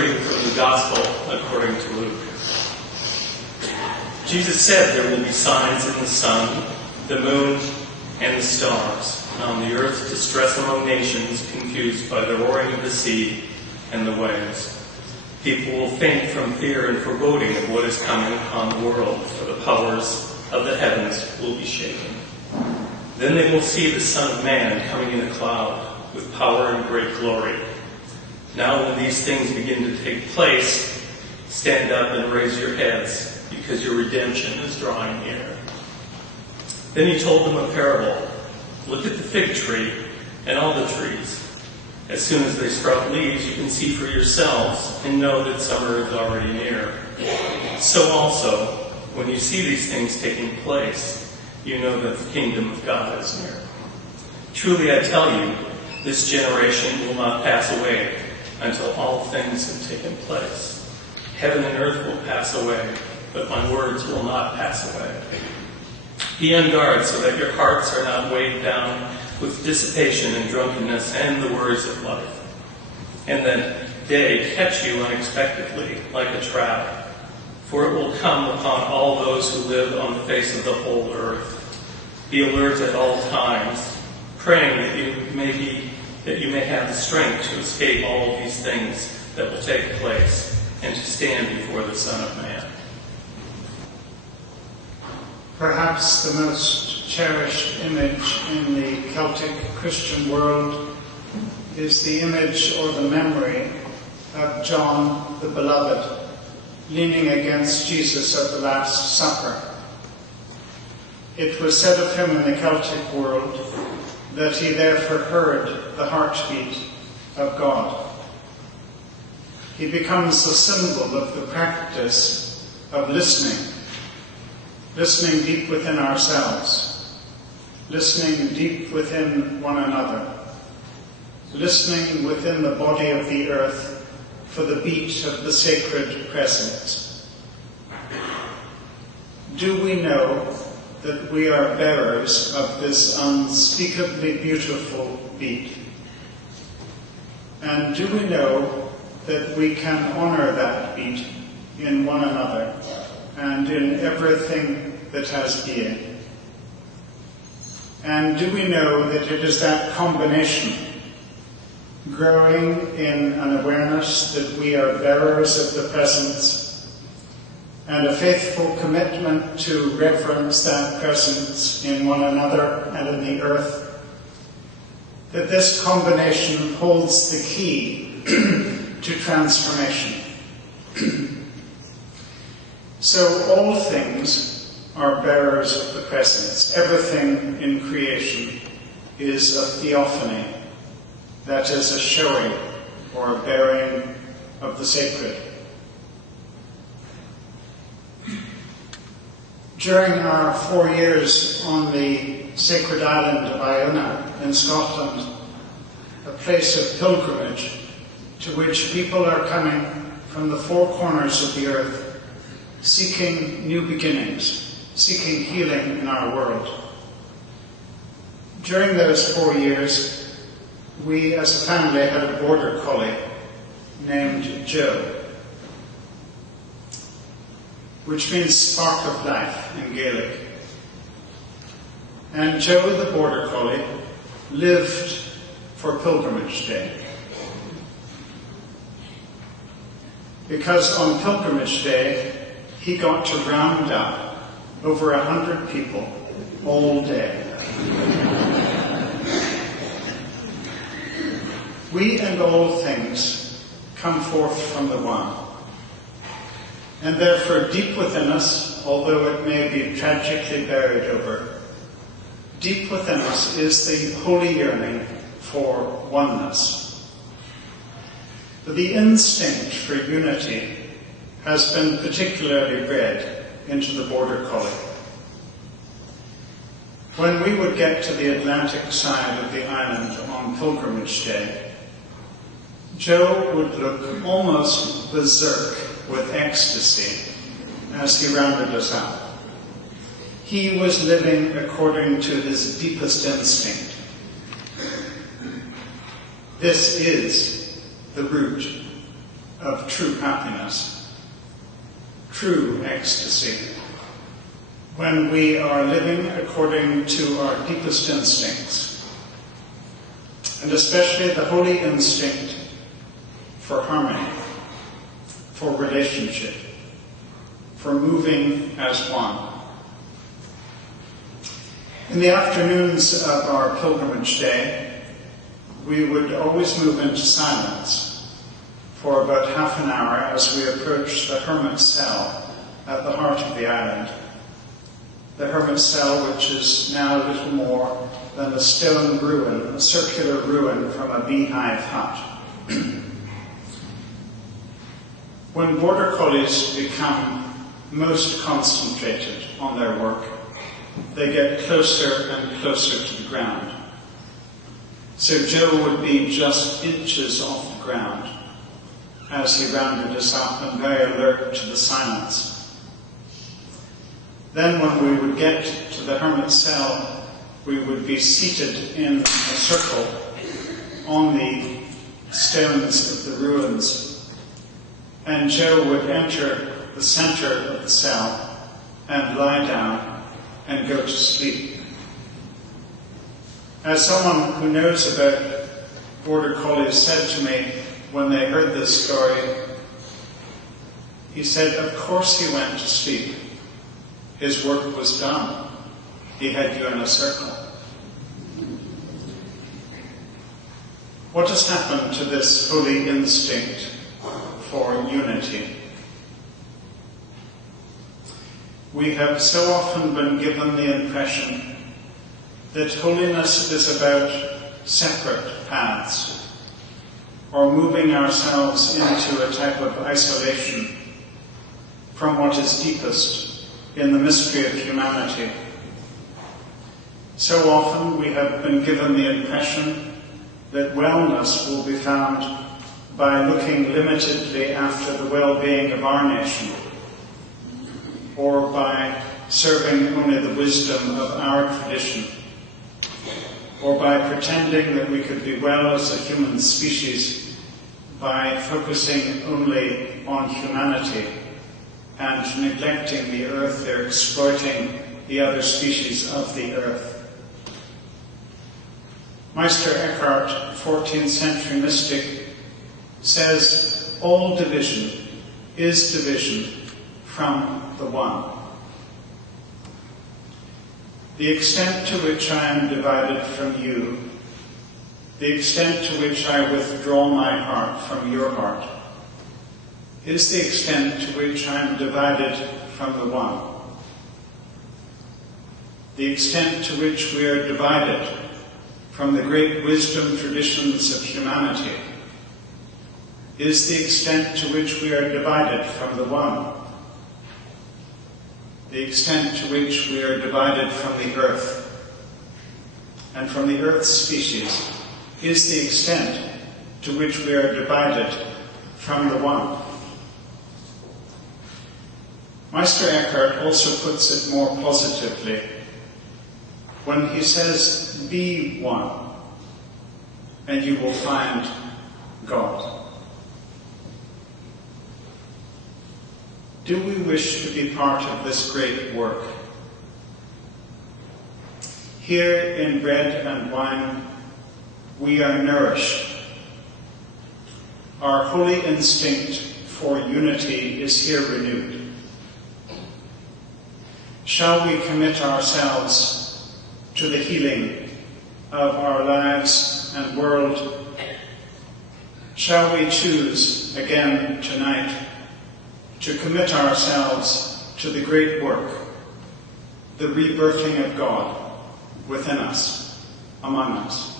reading from the Gospel according to Luke. Jesus said there will be signs in the sun, the moon, and the stars, and on the earth distress among nations, confused by the roaring of the sea and the waves. People will faint from fear and foreboding of what is coming upon the world, for the powers of the heavens will be shaken. Then they will see the Son of Man coming in a cloud, with power and great glory. Now when these things begin to take place, stand up and raise your heads, because your redemption is drawing near. Then he told them a parable. Look at the fig tree and all the trees. As soon as they sprout leaves, you can see for yourselves and know that summer is already near. So also, when you see these things taking place, you know that the kingdom of God is near. Truly I tell you, this generation will not pass away until all things have taken place. Heaven and earth will pass away, but my words will not pass away. Be on guard so that your hearts are not weighed down with dissipation and drunkenness and the worries of life, and that day catch you unexpectedly like a trap, for it will come upon all those who live on the face of the whole earth. Be alert at all times, praying that you may have the strength to escape all of these things that will take place and to stand before the Son of Man. Perhaps the most cherished image in the Celtic Christian world is the image or the memory of John the Beloved leaning against Jesus at the Last Supper. It was said of him in the Celtic world that he therefore heard the heartbeat of God. He becomes a symbol of the practice of listening deep within ourselves, listening deep within one another, listening within the body of the earth for the beat of the sacred presence. Do we know that we are bearers of this unspeakably beautiful beat? And do we know that we can honor that beat in one another and in everything that has being? And do we know that it is that combination, growing in an awareness that we are bearers of the presence and a faithful commitment to reverence that presence in one another and in the earth, that this combination holds the key to transformation? So all things are bearers of the presence. Everything in creation is a theophany, that is, a showing or a bearing of the sacred. During our 4 years on the sacred island of Iona in Scotland, a place of pilgrimage to which people are coming from the four corners of the earth, seeking new beginnings, seeking healing in our world. During those 4 years, we as a family had a border collie named Joe, which means spark of life in Gaelic. And Joe, the border collie, lived for Pilgrimage Day. Because on Pilgrimage Day, he got to round up over 100 people all day. We and all things come forth from the One. And therefore deep within us, although it may be tragically buried over, deep within us is the holy yearning for oneness. But the instinct for unity has been particularly bred into the border collie. When we would get to the Atlantic side of the island on Pilgrimage Day, Joe would look almost berserk with ecstasy as he rounded us up. He was living according to his deepest instinct. This is the root of true happiness, true ecstasy, when we are living according to our deepest instincts, and especially the holy instinct for harmony, for relationship, for moving as one. In the afternoons of our pilgrimage day, we would always move into silence for about half an hour as we approached the hermit's cell at the heart of the island. The hermit's cell, which is now little more than a stone ruin, a circular ruin from a beehive hut. When border collies become most concentrated on their work, they get closer and closer to the ground. So Joe would be just inches off the ground as he rounded us up and very alert to the silence. Then when we would get to the hermit's cell, we would be seated in a circle on the stones of the ruins, and Joe would enter the center of the cell and lie down and go to sleep. As someone who knows about border collies said to me when they heard this story, he said, of course he went to sleep. His work was done. He had you in a circle. What has happened to this holy instinct for unity? We have so often been given the impression that holiness is about separate paths, or moving ourselves into a type of isolation from what is deepest in the mystery of humanity. So often we have been given the impression that wellness will be found by looking limitedly after the well-being of our nation, or by serving only the wisdom of our tradition, or by pretending that we could be well as a human species by focusing only on humanity and neglecting the earth or exploiting the other species of the earth. Meister Eckhart, 14th century mystic, says all division is division from the one. The extent to which I am divided from you, the extent to which I withdraw my heart from your heart, is the extent to which I am divided from the one. The extent to which we are divided from the great wisdom traditions of humanity is the extent to which we are divided from the one. The extent to which we are divided from the earth and from the earth's species is the extent to which we are divided from the one. Meister Eckhart also puts it more positively when he says, be one, and you will find God. Do we wish to be part of this great work? Here in bread and wine, we are nourished. Our holy instinct for unity is here renewed. Shall we commit ourselves to the healing of our lives and world? Shall we choose again tonight to commit ourselves to the great work, the rebirthing of God within us, among us?